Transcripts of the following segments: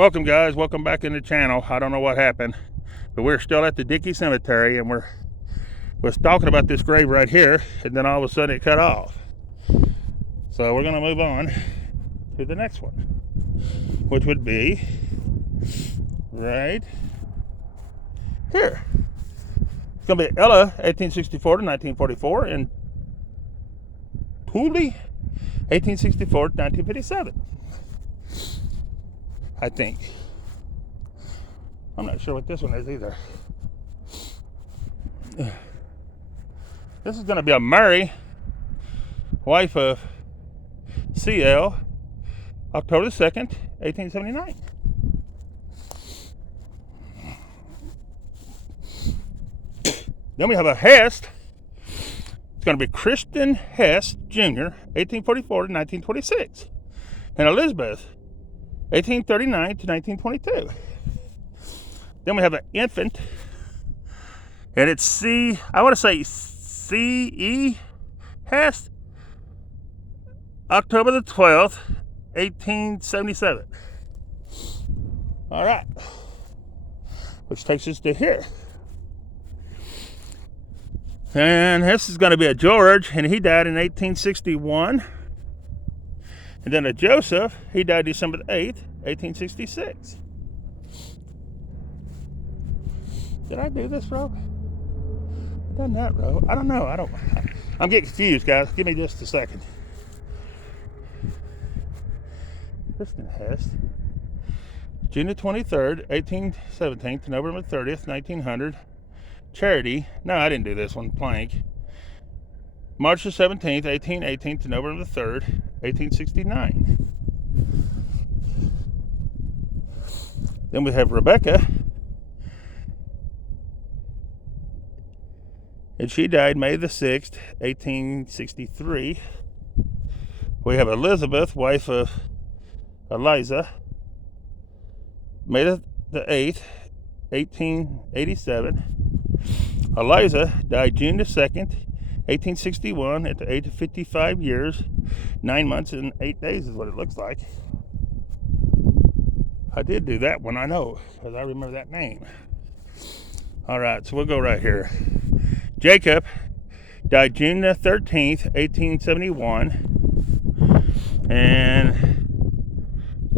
Welcome guys, welcome back in the channel. I don't know what happened, but we're still at the Dickies Cemetery and we're talking about this grave right here, and then all of a sudden it cut off. So we're gonna move on to the next one, which would be right here. It's gonna be Ella, 1864 to 1944, and Tooley, 1864 to 1957. I think. I'm not sure what this one is either. This is going to be a Mary, wife of C.L., October the 2nd, 1879. Then we have a Hest. It's going to be Christian Hest Jr., 1844 to 1926. And Elizabeth, 1839 to 1922. Then we have an infant, and it's I want to say C.E. Hest, October the 12th, 1877. All right, which takes us to here. And this is going to be a George, and he died in 1861. And then a Joseph, he died December the 8th, 1866. Did I do this row? I've done that row. I don't know. I'm getting confused, guys. Give me just a second. Kristen Hest. June the 23rd, 1817 to November 30th, 1900. Charity. No, I didn't do this one. Plank. March the 17th, 1818 to November the 3rd, 1869. Then we have Rebecca, and she died May the 6th, 1863. We have Elizabeth, wife of Eliza, May the 8th, 1887. Eliza died June the 2nd, 1861, at the age of 55 years, 9 months and 8 days is what it looks like. I did do that one, I know, because I remember that name. All right, so we'll go right here. Jacob died June the 13th, 1871. And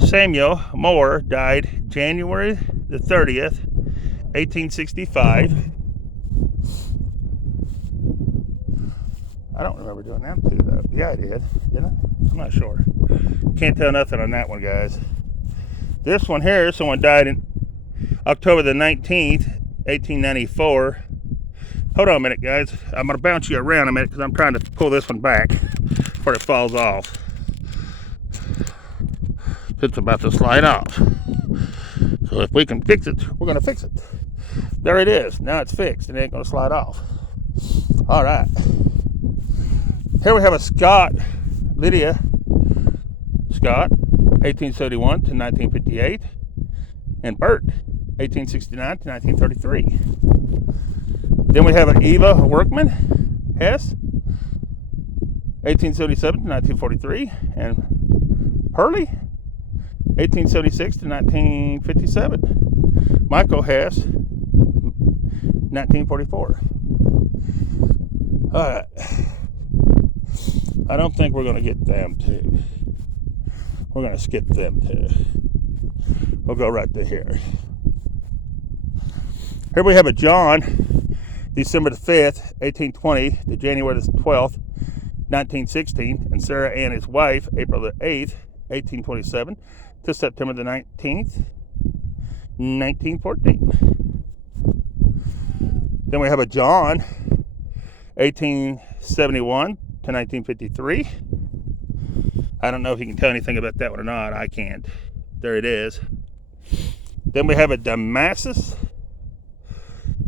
Samuel Moore died January the 30th, 1865. I don't remember doing them two, though. Yeah, I did. Didn't I? I'm not sure. Can't tell nothing on that one, guys. This one here, someone died in October the 19th, 1894. Hold on a minute, guys. I'm going to bounce you around a minute because I'm trying to pull this one back before it falls off. It's about to slide off. So if we can fix it, we're going to fix it. There it is. Now it's fixed and it ain't going to slide off. All right. Here we have a Scott, Lydia Scott, 1871 to 1958, and Bert, 1869 to 1933. Then we have an Eva Workman, Hess, 1877 to 1943, and Hurley, 1876 to 1957. Michael Hess, 1944. All right. I don't think we're going to get them two. We're going to skip them two. We'll go right to here. Here we have a John, December the 5th, 1820 to January the 12th, 1916. And Sarah Ann, his wife, April the 8th, 1827 to September the 19th, 1914. Then we have a John, 1871 to 1953. I don't know if you can tell anything about that one or not. I can't. There it is. Then we have a Damasus,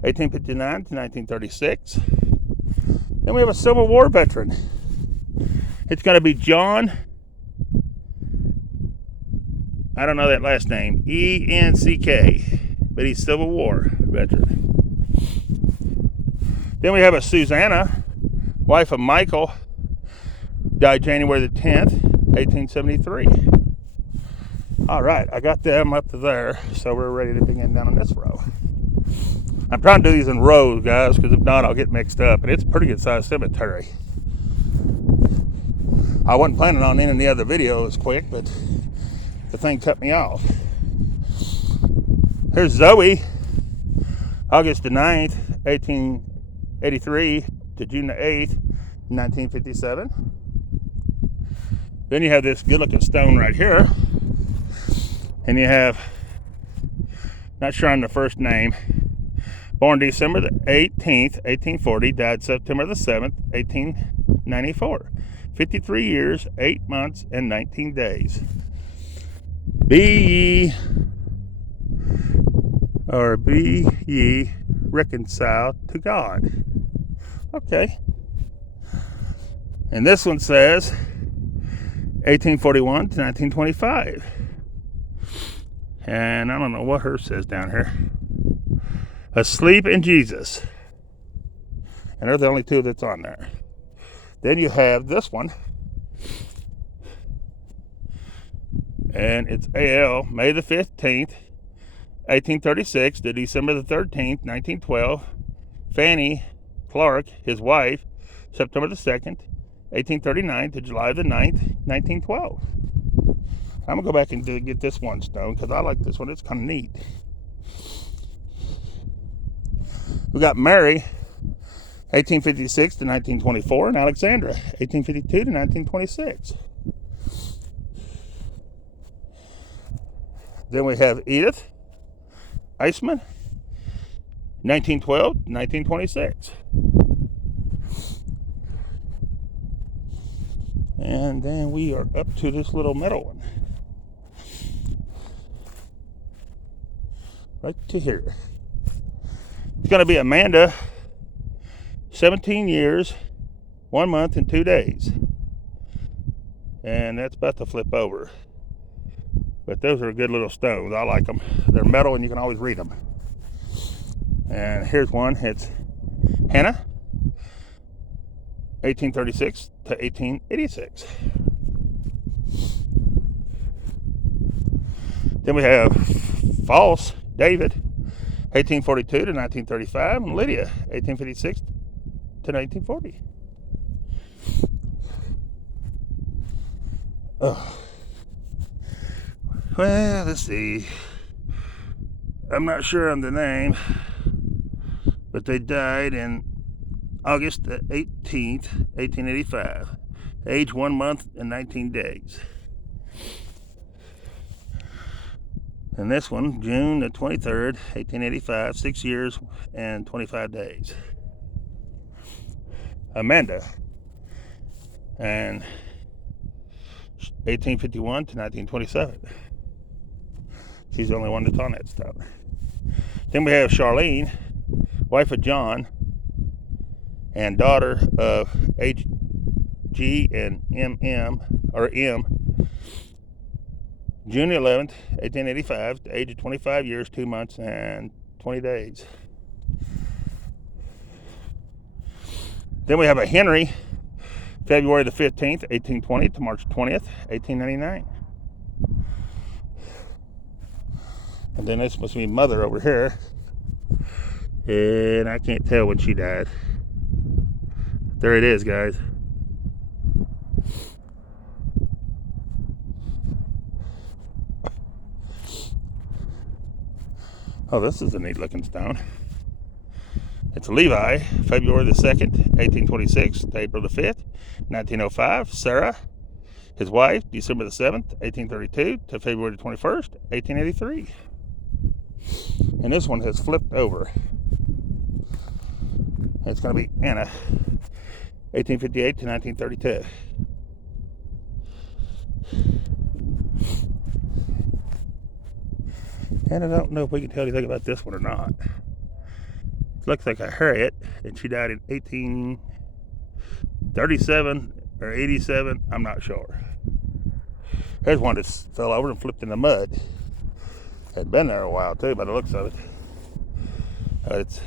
1859 to 1936. Then we have a Civil War veteran. It's going to be John, I don't know that last name, E-N-C-K, but he's Civil War veteran. Then we have a Susanna, wife of Michael, died January the 10th, 1873. All right, I got them up to there, so we're ready to begin down on this row. I'm trying to do these in rows, guys, because if not, I'll get mixed up. And it's a pretty good sized cemetery. I wasn't planning on ending the other videos quick, but the thing cut me off. Here's Zoe, August the 9th, 1883 to June the 8th, 1957. Then you have this good looking stone right here. And you have, not sure on the first name, born December the 18th, 1840, died September the 7th, 1894. 53 years, 8 months, and 19 days. Be ye reconciled to God. Okay. And this one says 1841 to 1925. And I don't know what hers says down here. Asleep in Jesus. And they're the only two that's on there. Then you have this one. And it's AL, May the 15th, 1836 to December the 13th, 1912. Fanny Clark, his wife, September the 2nd, 1839 to July the 9th, 1912. I'm going to go back and get this one stone because I like this one. It's kind of neat. We got Mary, 1856 to 1924, and Alexandra, 1852 to 1926. Then we have Edith Eisman, 1912 to 1926. And then we are up to this little metal one. Right to here. It's going to be Amanda, 17 years, 1 month, and 2 days. And that's about to flip over. But those are good little stones. I like them. They're metal and you can always read them. And here's one. It's Hannah, 1836 to 1886. Then we have False David, 1842 to 1935, and Lydia, 1856 to 1940. Oh. Well, let's see. I'm not sure on the name, but they died in August 18th, 1885. Age 1 month and 19 days. And this one, June the 23rd, 1885, 6 years and 25 days. Amanda, and 1851 to 1927. She's the only one that's on that stuff. Then we have Charlene, wife of John, and daughter of H.G. and M. June 11th, 1885, the age of 25 years, 2 months, and 20 days. Then we have a Henry, February the 15th, 1820 to March 20th, 1899. And then this must be Mother over here. And I can't tell when she died. There it is, guys. Oh, this is a neat looking stone. It's Levi, February the 2nd, 1826 to April the 5th, 1905. Sarah, his wife, December the 7th, 1832 to February the 21st, 1883. And this one has flipped over. It's going to be Anna, 1858 to 1932. And I don't know if we can tell anything about this one or not. It looks like a Harriet, and she died in 1837 or 87. I'm not sure. There's one that fell over and flipped in the mud. Had been there a while too, by the looks of it. It's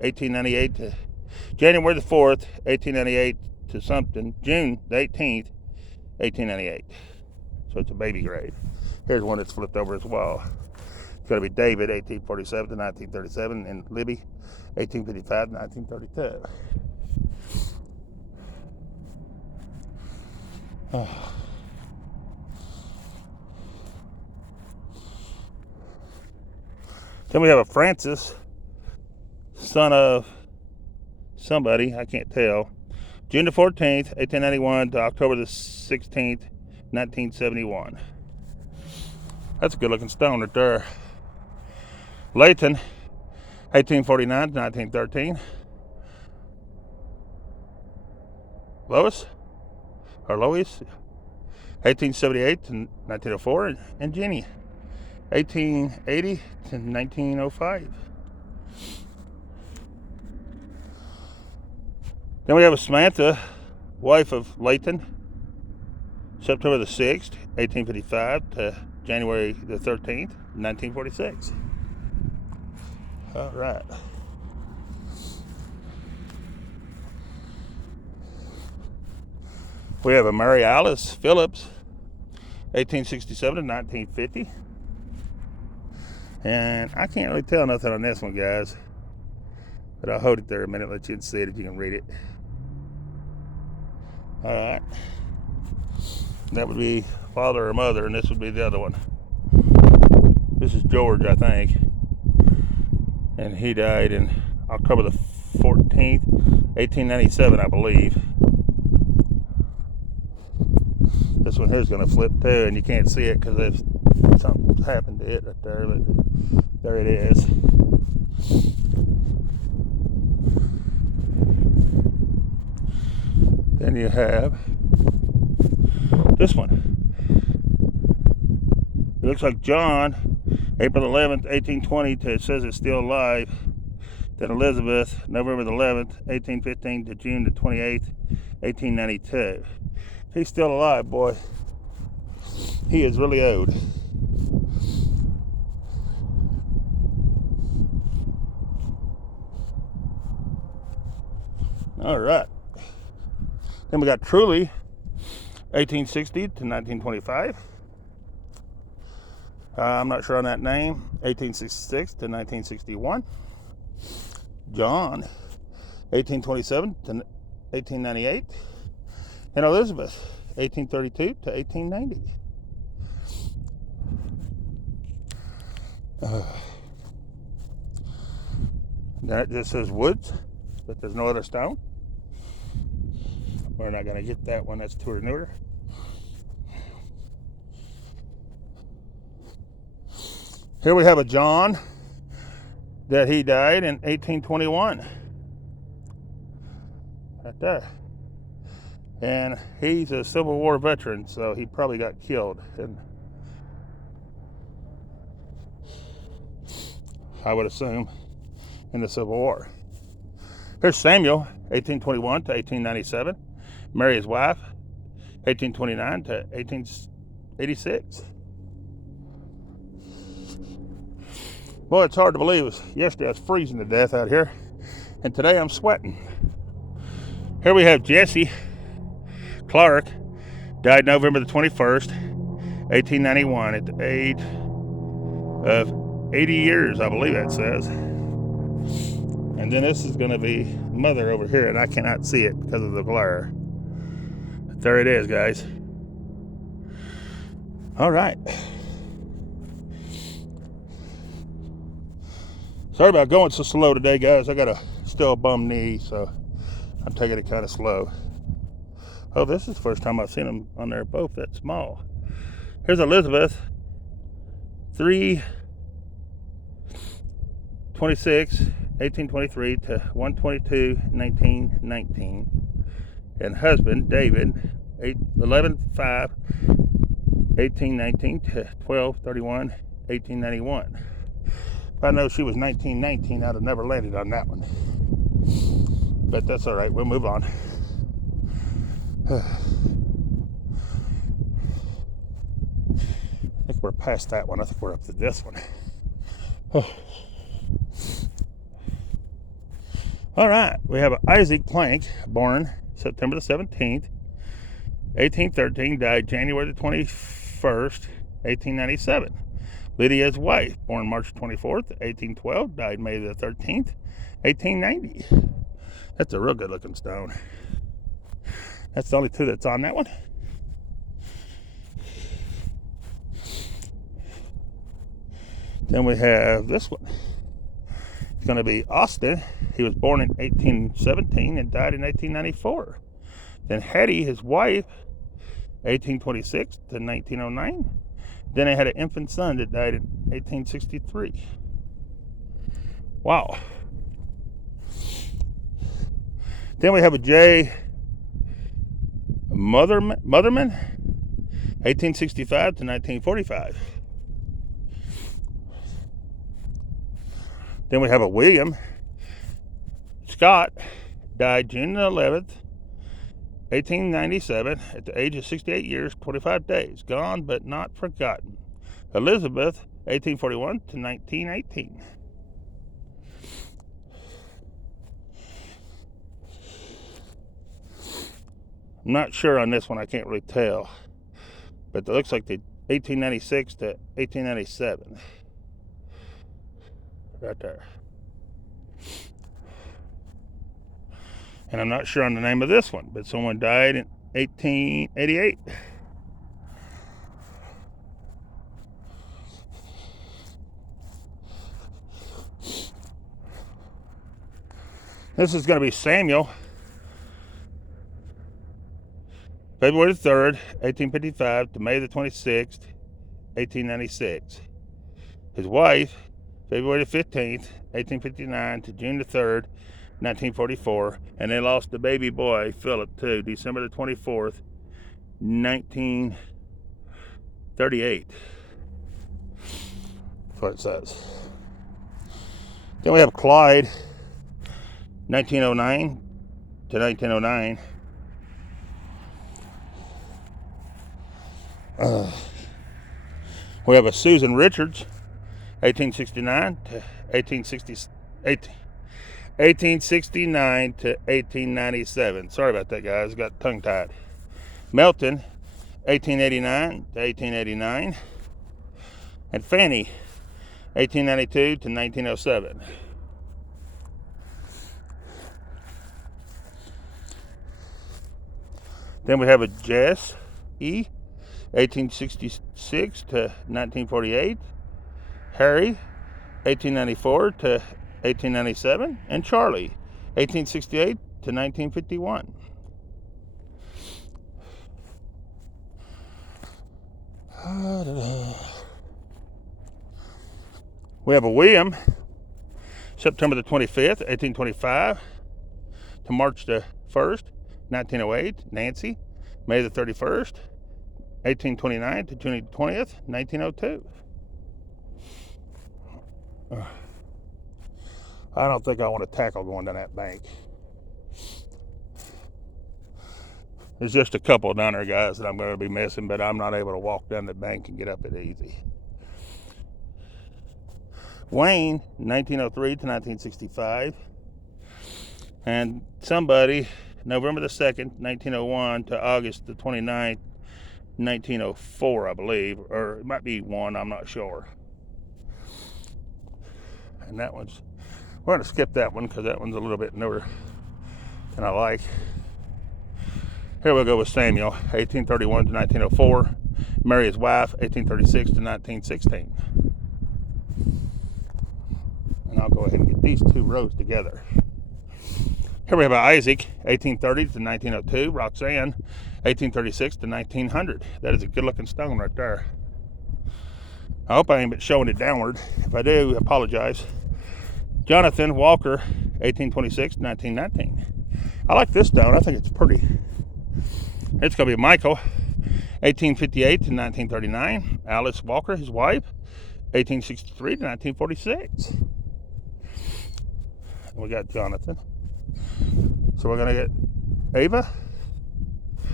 1898 to January the 4th, 1898 to something, June the 18th, 1898. So it's a baby grave. Here's one that's flipped over as well. It's going to be David, 1847 to 1937, and Libby, 1855 to 1932. Then we have a Francis, son of somebody, I can't tell. June the 14th, 1891 to October the 16th, 1971. That's a good looking stone right there. Layton, 1849 to 1913. Lois, 1878 to 1904. And Jenny, 1880 to 1905. Then we have a Samantha, wife of Layton, September the 6th, 1855 to January the 13th, 1946. All right. We have a Mary Alice Phillips, 1867 to 1950. And I can't really tell nothing on this one, guys. But I'll hold it there a minute, let you see it if you can read it. All right. That would be father or mother, and this would be the other one. This is George, I think. And he died in October the 14th, 1897, I believe. This one here is going to flip too, and you can't see it because there's something happened to it right there, but there it is. Then you have this one. It looks like John, April 11th, 1820, it says it's still alive. Then Elizabeth, November the 11th, 1815 to June the 28th, 1892. He's still alive, boy. He is really old. All right. Then we got Truly, 1860 to 1925. I'm not sure on that name. 1866 to 1961. John, 1827 to 1898. And Elizabeth, 1832 to 1890. Then it just says Woods, but there's no other stone. We're not going to get that one. That's too newer. Here we have a John that he died in 1821. Right there. And he's a Civil War veteran, so he probably got killed. And I would assume in the Civil War. Here's Samuel, 1821 to 1897. Mary, his wife, 1829 to 1886. Boy, it's hard to believe. Yesterday I was freezing to death out here, and today I'm sweating. Here we have Jesse Clark, died November the 21st, 1891, at the age of 80 years, I believe that says. And then this is going to be Mother over here, and I cannot see it because of the glare. But there it is, guys. All right. Sorry about going so slow today, guys. I got a still bum knee, so I'm taking it kind of slow. Oh, this is the first time I've seen them on there both that small. Here's Elizabeth, 3/26, 1823 to 1/22/1919, and husband David, 11/5, 1819 to 12/31/1891. If I know she was 1919, I'd have never landed on that one. But that's all right. We'll move on. I think we're past that one. I think we're up to this one. All right. We have Isaac Plank, born September the 17th, 1813, died January the 21st, 1897. Lydia's wife, born March 24th, 1812, died May the 13th, 1890. That's a real good looking stone. That's the only two that's on that one. Then we have this one. It's going to be Austin. He was born in 1817 and died in 1894. Then Hetty, his wife, 1826 to 1909. Then they had an infant son that died in 1863. Wow. Then we have a J. Motherman, 1865 to 1945. Then we have a William Scott, died June 11th, 1897, at the age of 68 years, 25 days. Gone but not forgotten. Elizabeth, 1841 to 1918. I'm not sure on this one, I can't really tell. But it looks like the 1896 to 1897. Right there. And I'm not sure on the name of this one, but someone died in 1888. This is going to be Samuel, February 3rd, 1855 to May the 26th, 1896. His wife, February 15th, 1859 to June the 3rd, 1944. And they lost the baby boy, Philip, too, December the 24th, 1938. That's what it says. Then we have Clyde, 1909 to 1909. We have a Susan Richards, 1869 to 1869 to 1897. Sorry about that, guys. Got tongue tied. Melton, 1889 to 1889. And Fanny, 1892 to 1907. Then we have a Jess E., 1866 to 1948. Harry, 1894 to 1897. And Charlie, 1868 to 1951. We have a William, September the 25th, 1825 to March the 1st, 1908. Nancy, May the 31st, 1829 to June 20th, 1902. I don't think I want to tackle going down that bank. There's just a couple down there, guys, that I'm going to be missing, but I'm not able to walk down the bank and get up it easy. Wayne, 1903 to 1965. And somebody, November the 2nd, 1901 to August the 29th, 1904, I believe. Or it might be one, I'm not sure. And that one's, we're going to skip that one because that one's a little bit newer than I like. Here we'll go with Samuel, 1831 to 1904. Mary, his wife, 1836 to 1916. And I'll go ahead and get these two rows together. Here we have Isaac, 1830 to 1902. Roxanne, 1836 to 1900. That is a good looking stone right there. I hope I ain't been showing it downward. If I do, I apologize. Jonathan Walker, 1826 to 1919. I like this stone. I think it's pretty. It's going to be Michael, 1858 to 1939. Alice Walker, his wife, 1863 to 1946. We got Jonathan. So we're going to get Ava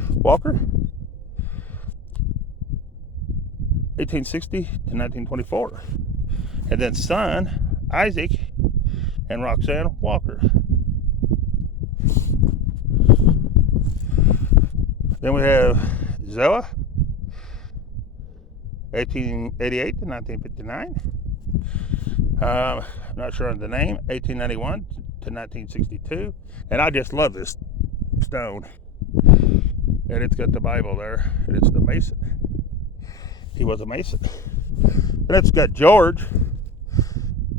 Walker, 1860 to 1924. And then son, Isaac, and Roxanne Walker. Then we have Zoa, 1888 to 1959. I'm not sure of the name. 1891 to 1962. And I just love this stone. And it's got the Bible there. And it's the Mason. He was a Mason. And it's got George.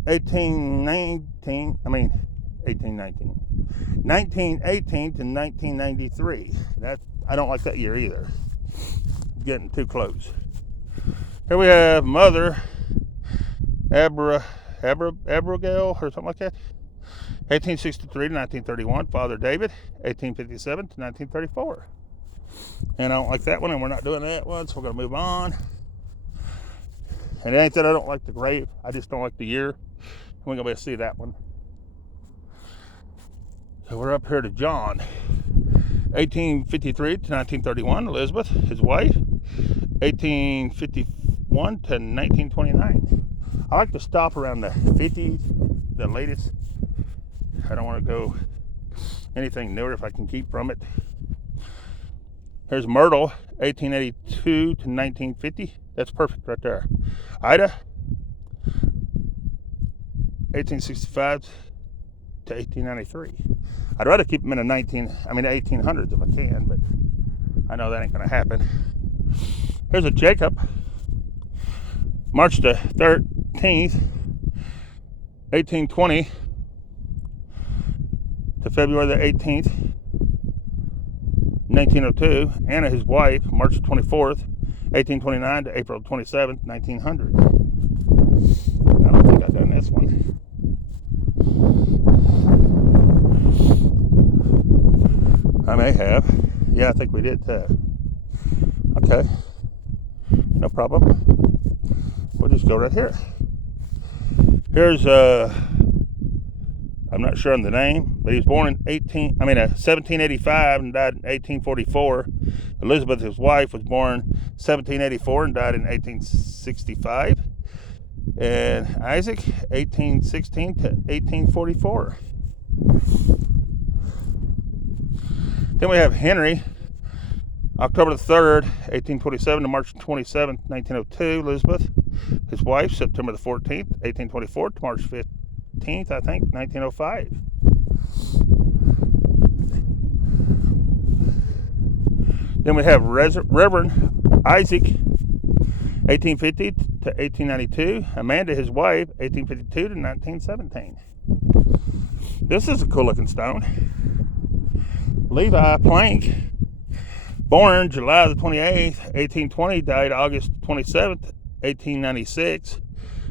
1919 to 1993. That I don't like that year either. It's getting too close. Here we have Mother Abigail or something like that. 1863 to 1931. Father David. 1857 to 1934. And I don't like that one, and we're not doing that one, so we're going to move on. And it ain't that I don't like the grave. I just don't like the year. We're going to be able to see that one. So we're up here to John. 1853 to 1931. Elizabeth, his wife. 1851 to 1929. I like to stop around the 50s, the latest. I don't want to go anything newer if I can keep from it. Here's Myrtle, 1882 to 1950. That's perfect right there. Ida, 1865 to 1893. I'd rather keep them in the 1800s if I can, but I know that ain't going to happen. Here's a Jacob, March the 13th, 1820 to February the 18th, 1902. Anna, his wife, March 24th, 1829 to April 27th, 1900. I don't think I've done this one. I may have. Yeah, I think we did too. Okay. No problem. We'll just go right here. Here's I'm not sure on the name, but he was born in 1785 and died in 1844. Elizabeth, his wife, was born 1784 and died in 1865. And Isaac, 1816 to 1844. Then we have Henry, October the 3rd, 1827 to March 27th, 1902. Elizabeth, his wife, September the 14th, 1824 to March 15th, I think, 1905. Then we have Reverend Isaac, 1850 to 1892. Amanda, his wife, 1852 to 1917. This is a cool looking stone. Levi Plank, born July the 28th, 1820, died August 27th, 1896.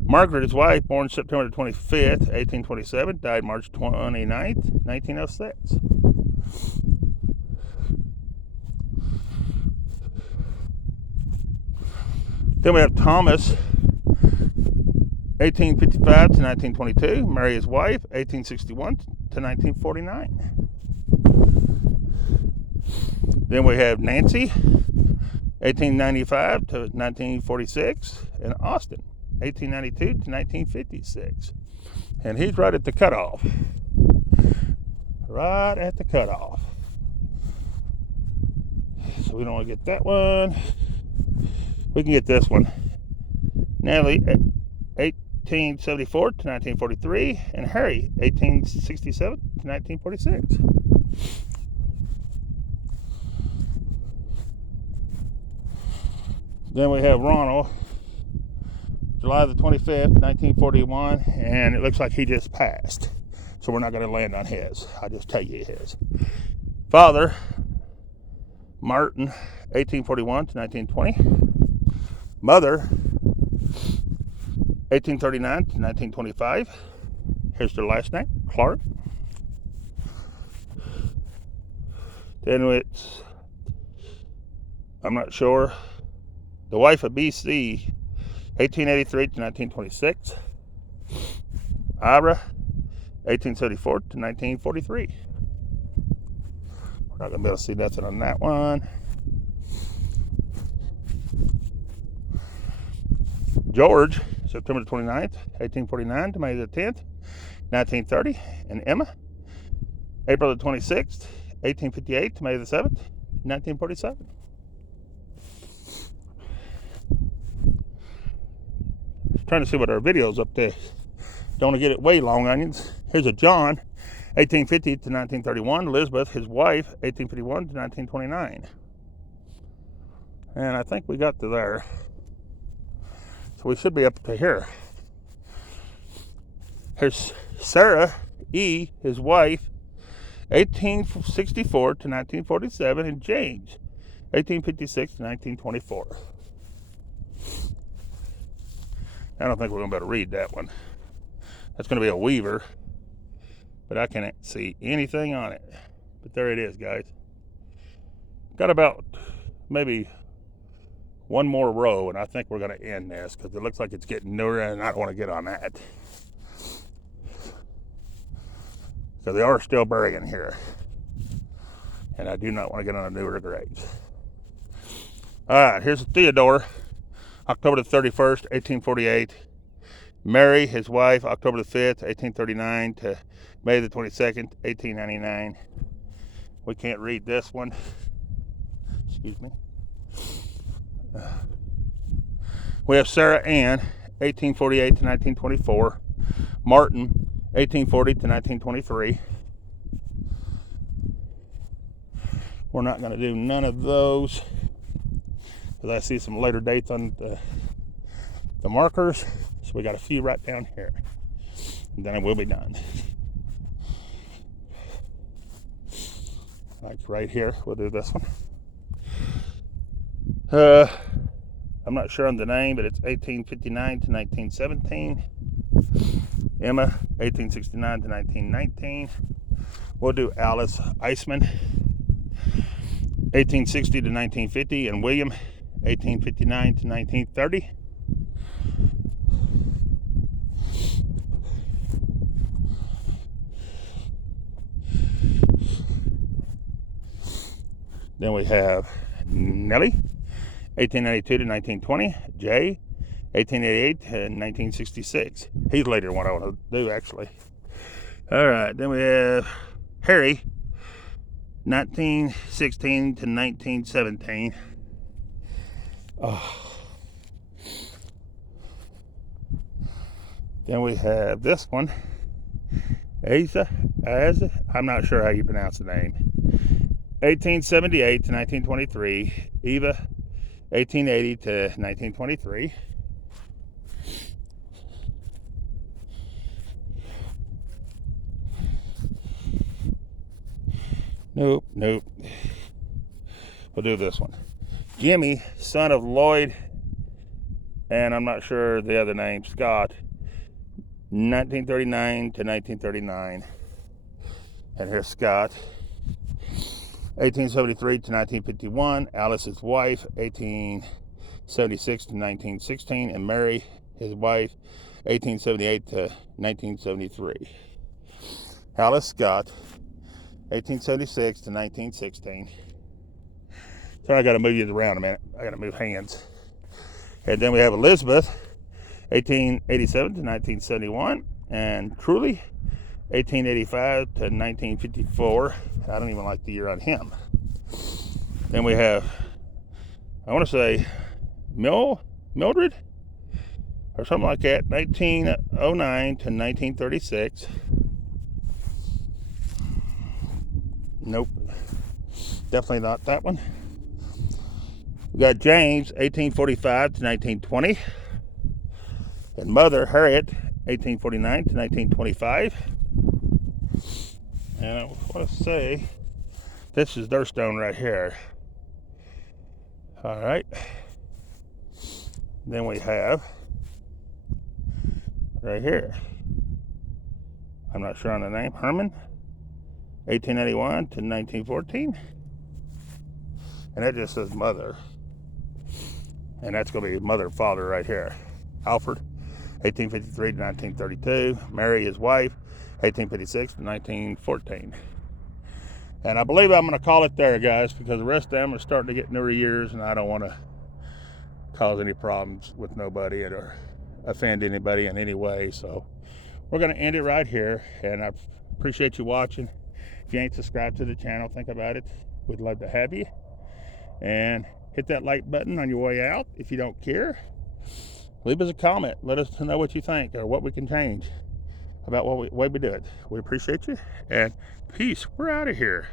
Margaret, his wife, born September 25th, 1827, died March 29th, 1906. Then we have Thomas, 1855 to 1922. Mary, his wife, 1861 to 1949. Then we have Nancy, 1895 to 1946, and Austin, 1892 to 1956. And he's right at the cutoff. Right at the cutoff. So we don't want to get that one. We can get this one. Natalie, 1874 to 1943, and Harry, 1867 to 1946. Then we have Ronald, July the 25th, 1941, and it looks like he just passed. So we're not going to land on his. I'll just tell you his. Father, Martin, 1841 to 1920. Mother, 1839 to 1925. Here's their last name, Clark. Then it's, I'm not sure, the wife of BC, 1883 to 1926. Ira, 1874 to 1943. We're not going to be able to see nothing on that one. George, September 29th, 1849 to May the 10th, 1930. And Emma, April the 26th, 1858 to May the 7th, 1947. trying to see what our video's up to. Don't want to get it way long onions. Here's a John, 1850 to 1931. Elizabeth, his wife, 1851 to 1929. And I think we got to there. So we should be up to here. Here's Sarah E., his wife, 1864 to 1947, and James, 1856 to 1924. I don't think we're going to be able to read that one. That's going to be a weaver, but I can't see anything on it. But there it is, guys. Got about maybe one more row, and I think we're going to end this because it looks like it's getting newer, and I don't want to get on that. Because they are still burying here. And I do not want to get on a newer grave. Alright, here's Theodore, October the 31st, 1848. Mary, his wife, October the 5th, 1839 to May the 22nd, 1899. We can't read this one. Excuse me. We have Sarah Ann, 1848 to 1924. Martin, 1840 to 1923. We're not going to do none of those because I see some later dates on the markers. So we got a few right down here. And then it will be done. Like right here, we'll do this one. I'm not sure on the name, but it's 1859 to 1917. Emma, 1869 to 1919. We'll do Alice Iceman, 1860 to 1950, and William, 1859 to 1930. Then we have Nellie, 1892 to 1920. Jay, 1888 to 1966. He's later one I want to do, actually. All right, then we have Harry, 1916 to 1917. Oh. Then we have this one, Asa, I'm not sure how you pronounce the name. 1878 to 1923. Eva, 1880 to 1923. Nope. We'll do this one. Jimmy, son of Lloyd, and I'm not sure the other name, Scott, 1939 to 1939. And here's Scott, 1873 to 1951. Alice's wife, 1876 to 1916. And Mary, his wife, 1878 to 1973. Alice Scott, 1876 to 1916. So I got to move you around a minute. I got to move hands. And then we have Elizabeth, 1887 to 1971. And Truly, 1885 to 1954. I don't even like the year on him. Then we have, I want to say, Mildred, or something like that, 1909 to 1936. Nope, definitely not that one. We got James, 1845 to 1920. And Mother, Harriet, 1849 to 1925. And I want to say, this is their stone right here. All right. Then we have, right here, I'm not sure on the name, Herman, 1881 to 1914. And that just says Mother. And that's going to be Mother and Father right here. Alfred, 1853 to 1932. Mary, his wife, 1856 to 1914. And I believe I'm going to call it there, guys, because the rest of them are starting to get newer years, and I don't want to cause any problems with nobody or offend anybody in any way. So we're going to end it right here, and I appreciate you watching. If you ain't subscribed to the channel, think about it. We'd love to have you. And hit that like button on your way out if you don't care. leave us a comment. Let us know what you think or what we can change about what way we do it. We appreciate you, and peace. We're out of here.